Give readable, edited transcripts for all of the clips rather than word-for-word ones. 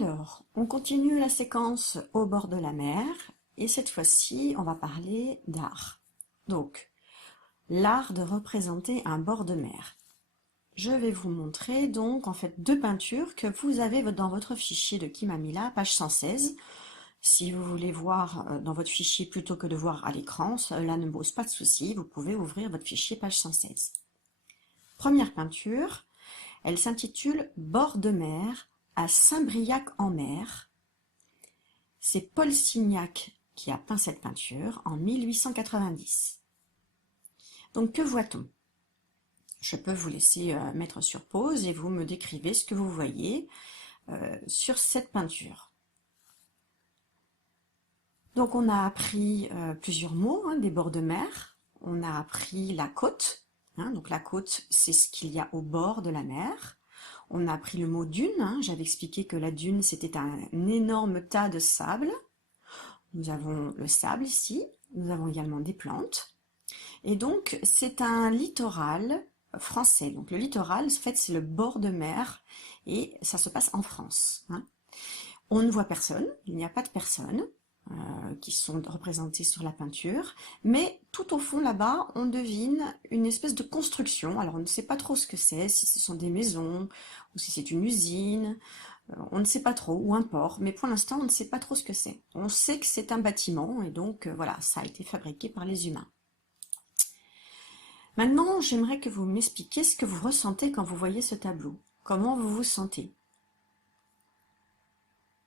Alors, on continue la séquence au bord de la mer et cette fois-ci, on va parler d'art. Donc, l'art de représenter un bord de mer. Je vais vous montrer donc en fait deux peintures que vous avez dans votre fichier de Kimamila, page 116. Si vous voulez voir dans votre fichier plutôt que de voir à l'écran, cela ne pose pas de souci, vous pouvez ouvrir votre fichier page 116. Première peinture, elle s'intitule Bord de mer à Saint-Briac-en-Mer. C'est Paul Signac qui a peint cette peinture en 1890. Donc que voit-on? Je peux vous laisser mettre sur pause et vous me décrivez ce que vous voyez sur cette peinture. Donc on a appris plusieurs mots, des bords de mer. On a appris la côte. Donc la côte, c'est ce qu'il y a au bord de la mer. On a appris le mot dune. J'avais expliqué que la dune, c'était un énorme tas de sable. Nous avons le sable ici. Nous avons également des plantes. Et donc, c'est un littoral français. Donc le littoral, en fait, c'est le bord de mer et ça se passe en France. On ne voit personne, il n'y a pas de personnes qui sont représentées sur la peinture, mais tout au fond là-bas, on devine une espèce de construction. Alors on ne sait pas trop ce que c'est, si ce sont des maisons ou si c'est une usine, on ne sait pas trop, ou un port, mais pour l'instant on ne sait pas trop ce que c'est. On sait que c'est un bâtiment et donc voilà, ça a été fabriqué par les humains. Maintenant, j'aimerais que vous m'expliquiez ce que vous ressentez quand vous voyez ce tableau. Comment vous vous sentez?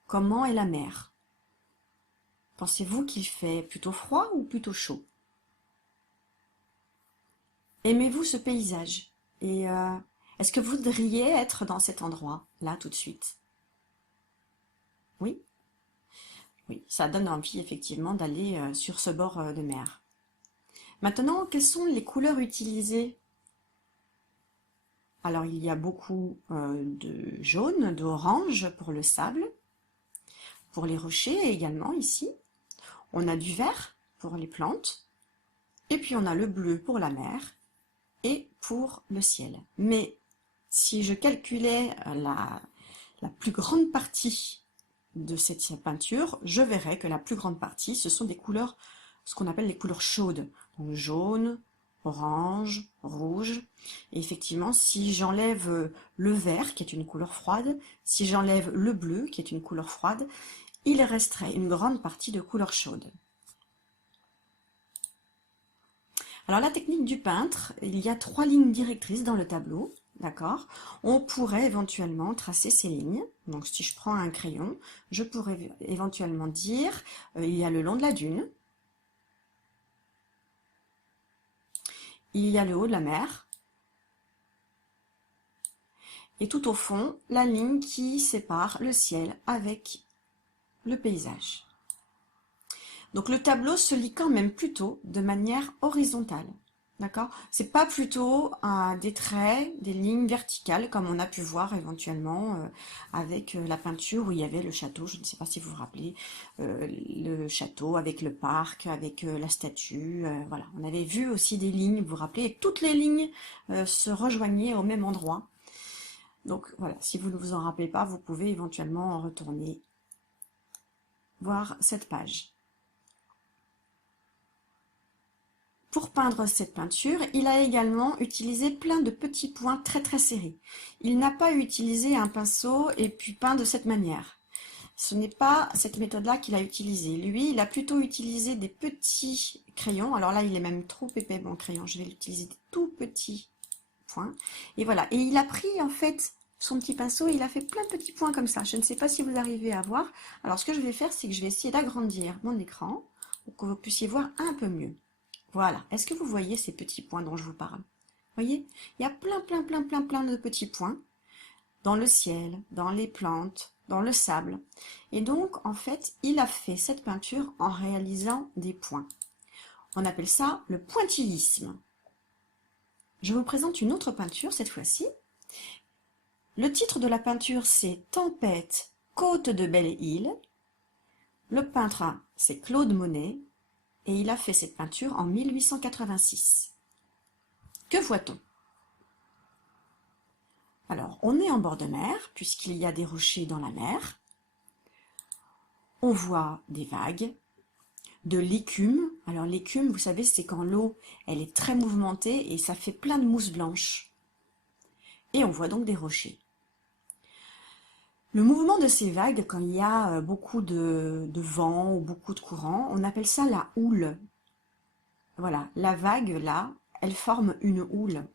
Comment est la mer? Pensez-vous qu'il fait plutôt froid ou plutôt chaud? Aimez-vous ce paysage? Et est-ce que vous voudriez être dans cet endroit, là, tout de suite? Oui? Oui, ça donne envie, effectivement, d'aller sur ce bord de mer. Maintenant, quelles sont les couleurs utilisées? Alors, il y a beaucoup de jaune, d'orange pour le sable, pour les rochers également ici. On a du vert pour les plantes, et puis on a le bleu pour la mer et pour le ciel. Mais si je calculais la plus grande partie de cette peinture, je verrais que la plus grande partie, ce sont des couleurs, ce qu'on appelle les couleurs chaudes. Donc jaune, orange, rouge. Et effectivement, si j'enlève le vert, qui est une couleur froide, si j'enlève le bleu, qui est une couleur froide, il resterait une grande partie de couleur chaude. Alors la technique du peintre, il y a 3 lignes directrices dans le tableau, d'accord? On pourrait éventuellement tracer ces lignes. Donc si je prends un crayon, je pourrais éventuellement dire, il y a le long de la dune, il y a le haut de la mer, et tout au fond, la ligne qui sépare le ciel avec le paysage. Donc le tableau se lit quand même plutôt de manière horizontale. D'accord? C'est pas plutôt des traits, des lignes verticales comme on a pu voir éventuellement avec la peinture où il y avait le château, je ne sais pas si vous vous rappelez, le château avec le parc, avec la statue, voilà. On avait vu aussi des lignes, vous vous rappelez, et toutes les lignes se rejoignaient au même endroit. Donc voilà, si vous ne vous en rappelez pas, vous pouvez éventuellement retourner voir cette page. Pour peindre cette peinture, il a également utilisé plein de petits points très très serrés. Il n'a pas utilisé un pinceau et puis peint de cette manière. Ce n'est pas cette méthode-là qu'il a utilisée. Lui, il a plutôt utilisé des petits crayons. Alors là, il est même trop épais mon crayon. Je vais l'utiliser des tout petits points. Et voilà. Et il a pris en fait son petit pinceau et il a fait plein de petits points comme ça. Je ne sais pas si vous arrivez à voir. Alors ce que je vais faire, c'est que je vais essayer d'agrandir mon écran pour que vous puissiez voir un peu mieux. Voilà, est-ce que vous voyez ces petits points dont je vous parle? Voyez, il y a plein de petits points dans le ciel, dans les plantes, dans le sable. Et donc, en fait, il a fait cette peinture en réalisant des points. On appelle ça le pointillisme. Je vous présente une autre peinture cette fois-ci. Le titre de la peinture, c'est Tempête, côte de Belle-Île. Le peintre, c'est Claude Monet. Et il a fait cette peinture en 1886. Que voit-on? Alors, on est en bord de mer, puisqu'il y a des rochers dans la mer. On voit des vagues, de l'écume. Alors l'écume, vous savez, c'est quand l'eau, elle est très mouvementée et ça fait plein de mousse blanche. Et on voit donc des rochers. Le mouvement de ces vagues, quand il y a beaucoup de vent ou beaucoup de courant, on appelle ça la houle. Voilà, la vague là, elle forme une houle.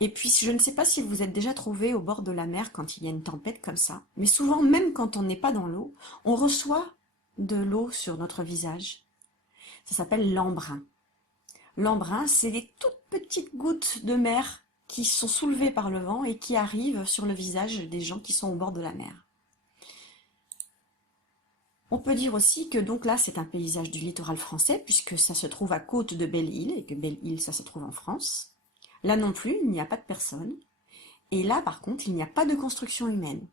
Et puis, je ne sais pas si vous êtes déjà trouvé au bord de la mer quand il y a une tempête comme ça, mais souvent, même quand on n'est pas dans l'eau, on reçoit de l'eau sur notre visage. Ça s'appelle l'embrun. L'embrun, c'est des toutes petites gouttes de mer qui sont soulevées par le vent et qui arrivent sur le visage des gens qui sont au bord de la mer. On peut dire aussi que donc là, c'est un paysage du littoral français, puisque ça se trouve à Côte de Belle-Île, et que Belle-Île, ça se trouve en France. Là non plus, il n'y a pas de personne. Et là, par contre, il n'y a pas de construction humaine.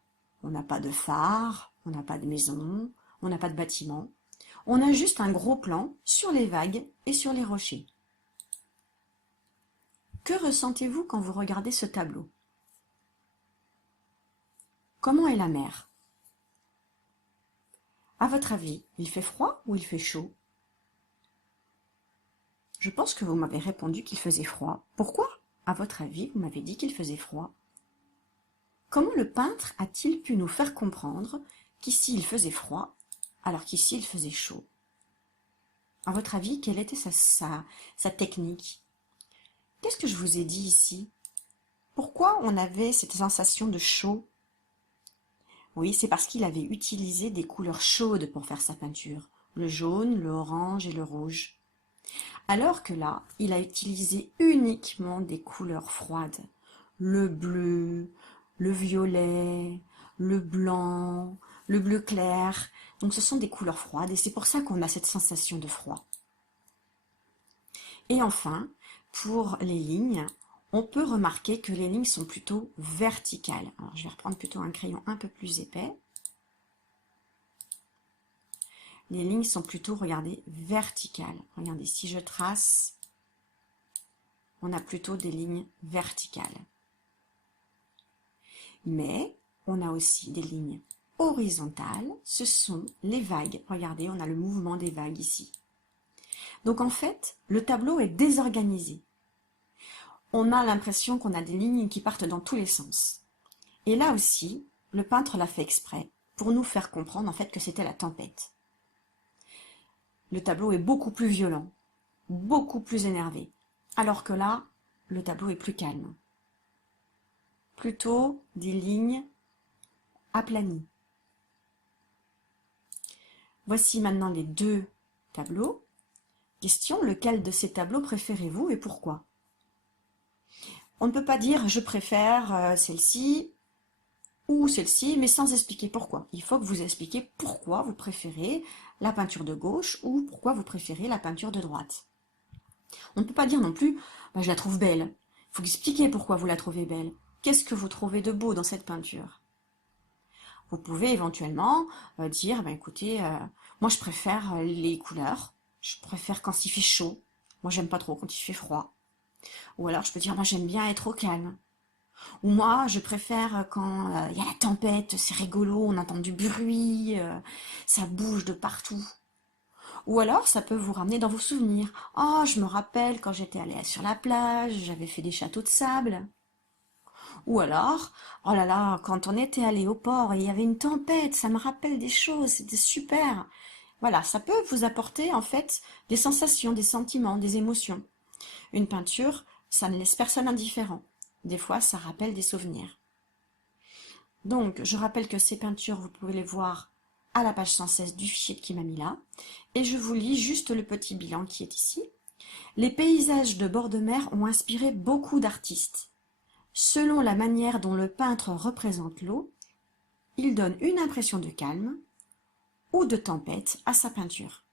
On n'a pas de phare, on n'a pas de maison, on n'a pas de bâtiment. On a juste un gros plan sur les vagues et sur les rochers. Que ressentez-vous quand vous regardez ce tableau? Comment est la mer? À votre avis, il fait froid ou il fait chaud? Je pense que vous m'avez répondu qu'il faisait froid. Pourquoi, à votre avis, vous m'avez dit qu'il faisait froid? Comment le peintre a-t-il pu nous faire comprendre qu'ici il faisait froid, alors qu'ici il faisait chaud? À votre avis, quelle était sa technique? Qu'est-ce que je vous ai dit ici? Pourquoi on avait cette sensation de chaud? Oui, c'est parce qu'il avait utilisé des couleurs chaudes pour faire sa peinture, le jaune, le orange et le rouge. Alors que là, il a utilisé uniquement des couleurs froides, le bleu, le violet, le blanc, le bleu clair. Donc ce sont des couleurs froides et c'est pour ça qu'on a cette sensation de froid. Et enfin, pour les lignes, on peut remarquer que les lignes sont plutôt verticales. Alors, je vais reprendre plutôt un crayon un peu plus épais. Les lignes sont plutôt, regardez, verticales. Regardez, si je trace, on a plutôt des lignes verticales. Mais on a aussi des lignes horizontales. Ce sont les vagues. Regardez, on a le mouvement des vagues ici. Donc en fait, le tableau est désorganisé. On a l'impression qu'on a des lignes qui partent dans tous les sens. Et là aussi, le peintre l'a fait exprès, pour nous faire comprendre en fait que c'était la tempête. Le tableau est beaucoup plus violent, beaucoup plus énervé, alors que là, le tableau est plus calme. Plutôt des lignes aplanies. Voici maintenant les deux tableaux. Question, lequel de ces tableaux préférez-vous et pourquoi? On ne peut pas dire je préfère celle-ci ou celle-ci, mais sans expliquer pourquoi. Il faut que vous expliquiez pourquoi vous préférez la peinture de gauche ou pourquoi vous préférez la peinture de droite. On ne peut pas dire non plus je la trouve belle. Il faut expliquer pourquoi vous la trouvez belle. Qu'est-ce que vous trouvez de beau dans cette peinture? Vous pouvez éventuellement dire écoutez, moi je préfère les couleurs, je préfère quand il fait chaud, moi j'aime pas trop quand il fait froid. Ou alors je peux dire moi j'aime bien être au calme. Ou moi je préfère quand il y a la tempête, c'est rigolo, on entend du bruit, ça bouge de partout. Ou alors ça peut vous ramener dans vos souvenirs. Oh, je me rappelle quand j'étais allée sur la plage, j'avais fait des châteaux de sable. Ou alors, oh là là, quand on était allé au port et il y avait une tempête, ça me rappelle des choses, c'était super. Voilà, ça peut vous apporter en fait des sensations, des sentiments, des émotions. Une peinture, ça ne laisse personne indifférent. Des fois, ça rappelle des souvenirs. Donc, je rappelle que ces peintures, vous pouvez les voir à la page 116 du fichier de Kimamila. Et je vous lis juste le petit bilan qui est ici. Les paysages de bord de mer ont inspiré beaucoup d'artistes. Selon la manière dont le peintre représente l'eau, il donne une impression de calme ou de tempête à sa peinture.